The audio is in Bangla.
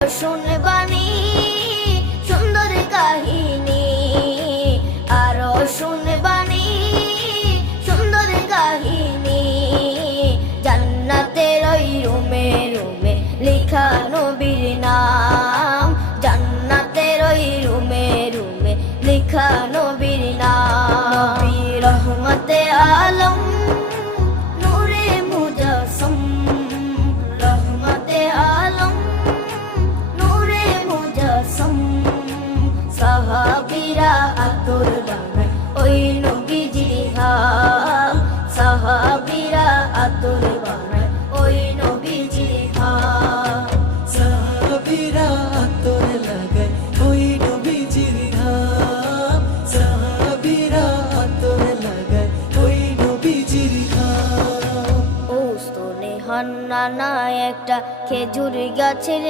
শুনবানি সুন্দর কাহিনী, আরো শুনবানি সুন্দর কাহিনী। জান্নাতের ওই রুমে রুমে লেখা নবীর নাম, জান্নাতের ওই রুমে রুমে লেখা নবীর নাম। নবী রহমতে আলম নূরে মুজাসসম, রহমতে আলম নূরে মুজাসসম। সাহাবীরা আতর বানায় ওই নবীজির ঘাম, সাহাবীরা আতর বানায় ওই নবীজির ঘাম। সাহাবীরা আতর লাগায় ওই নবীজির ঘাম, সাহাবীরা আতর লাগায় ওই নবীজির ঘাম। ও স্তনে হান্নানা একটা খেজুর গাছের